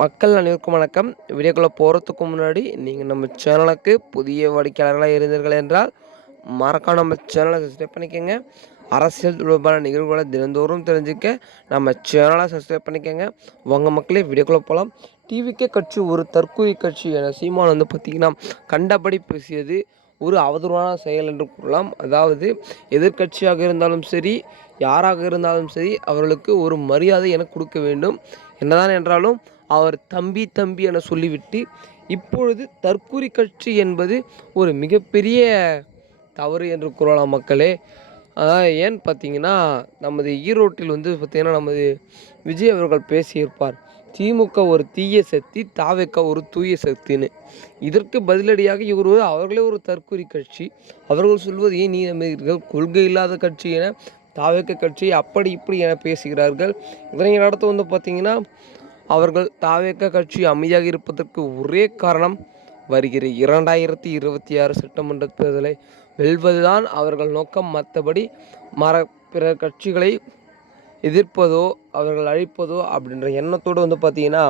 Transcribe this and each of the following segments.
மக்கள் அனைவருக்கும் வணக்கம். வீடியோக்குள்ளே போகிறதுக்கு முன்னாடி நீங்கள் நம்ம சேனலுக்கு புதிய வாடிக்கையாளர்களாக இருந்தீர்கள் என்றால் மறக்காம நம்ம சேனலை சப்ஸ்கிரைப் பண்ணிக்கோங்க. அரசியல் தொடர்பான நிகழ்வுகளை தினந்தோறும் தெரிஞ்சுக்க நம்ம சேனலை சப்ஸ்கிரைப் பண்ணிக்கோங்க. உங்கள் மக்களே வீடியோக்குள்ளே போகலாம் டிவிக்கே கட்சி ஒரு தற்கொலை கட்சி என சீமான் வந்து பார்த்திங்கன்னா கண்டபடி பேசியது ஒரு அவதூறான செயல் என்று கூறலாம். அதாவது எதிர்க்கட்சியாக இருந்தாலும் சரி யாராக இருந்தாலும் சரி அவர்களுக்கு ஒரு மரியாதை என கொடுக்க வேண்டும். என்னதான் என்றாலும் அவர் தம்பி தம்பி என சொல்லிவிட்டு இப்பொழுது தற்கூரி கட்சி என்பது ஒரு மிகப்பெரிய தவறு என்று கூறலாம் மக்களே. ஏன்னு பார்த்தீங்கன்னா நமது ஈரோட்டில் வந்து பார்த்திங்கன்னா நமது விஜய் அவர்கள் பேசியிருப்பார் திமுக ஒரு தீய சக்தி தாவேக்கா ஒரு தூய சக்தின்னு. இதற்கு பதிலடியாக இவர் ஒரு அவர்களே ஒரு தற்கூரி கட்சி. அவர்கள் சொல்வது ஏன் நீ நம்புகிறீர்கள் கொள்கை இல்லாத கட்சி என தாவேக்க கட்சி அப்படி இப்படி என பேசுகிறார்கள்? இதனை நடத்த வந்து பார்த்திங்கன்னா அவர்கள் தாவேக்க கட்சி அமைதியாக இருப்பதற்கு ஒரே காரணம் வருகிற இரண்டாயிரத்தி இருபத்தி ஆறு சட்டமன்ற தேர்தலை வெல்வதுதான் அவர்கள் நோக்கம். மற்றபடி மற பிற கட்சிகளை எதிர்ப்பதோ அவர்கள் அழிப்பதோ அப்படின்ற எண்ணத்தோடு வந்து பார்த்திங்கன்னா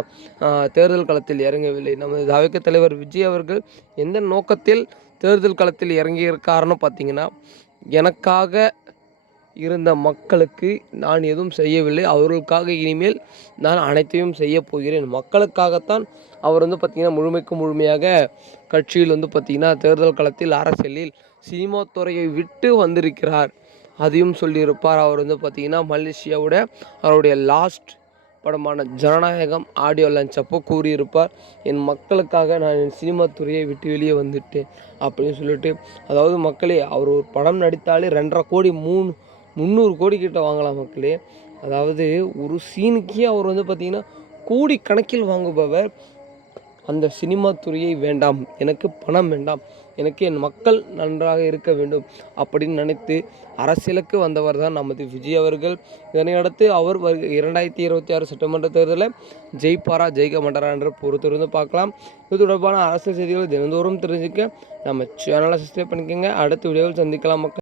தேர்தல் களத்தில் இறங்கவில்லை. நமது தவிக்க தலைவர் விஜய் அவர்கள் எந்த நோக்கத்தில் தேர்தல் களத்தில் இறங்கியிருக்காருன்னு பார்த்திங்கன்னா எனக்காக இருந்த மக்களுக்கு நான் எதுவும் செய்யவில்லை. அவர்களுக்காக இனிமேல் நான் அனைத்தையும் செய்ய போகிறேன். மக்களுக்காகத்தான் அவர் வந்து பார்த்திங்கன்னா முழுமைக்கு முழுமையாக கட்சியில் வந்து பார்த்திங்கன்னா தேர்தல் களத்தில் அரசியலில் சினிமா துறையை விட்டு வந்திருக்கிறார். அதையும் சொல்லியிருப்பார். அவர் வந்து பார்த்திங்கன்னா மலேசியாவோட அவருடைய லாஸ்ட் படமான ஜனநாயகம் ஆடியோ லான்ச் அப்போ கூறியிருப்பார். என் மக்களுக்காக நான் என் சினிமா துறையை விட்டு வெளியே வந்துட்டேன் அப்படின்னு சொல்லிட்டு அதாவது மக்களே அவர் ஒரு படம் நடித்தாலே ரெண்டரை கோடி மூணு முந்நூறு கோடி வாங்கலாம் மக்களே. அதாவது ஒரு சீனுக்கே அவர் வந்து பார்த்திங்கன்னா கோடி கணக்கில் வாங்குபவர். அந்த சினிமா துறையை வேண்டாம். எனக்கு பணம் வேண்டாம். எனக்கு என் மக்கள் நன்றாக இருக்க வேண்டும் அப்படின்னு நினைத்து அரசியலுக்கு வந்தவர் தான் நமது விஜய் அவர்கள். இதனை அடுத்து அவர் இரண்டாயிரத்தி இருபத்தி ஆறு சட்டமன்ற தேர்தலில் ஜெயிப்பாரா ஜெயிக்க மாட்டாரா என்று பொறுத்திருந்து பார்க்கலாம். இது தொடர்பான அரசியல் செய்திகள் தினந்தோறும் தெரிஞ்சுக்க நம்ம சேனலை சப்ஸ்கிரைப் பண்ணிக்கோங்க. அடுத்த வீடியோவில் சந்திக்கலாம் மக்கள்.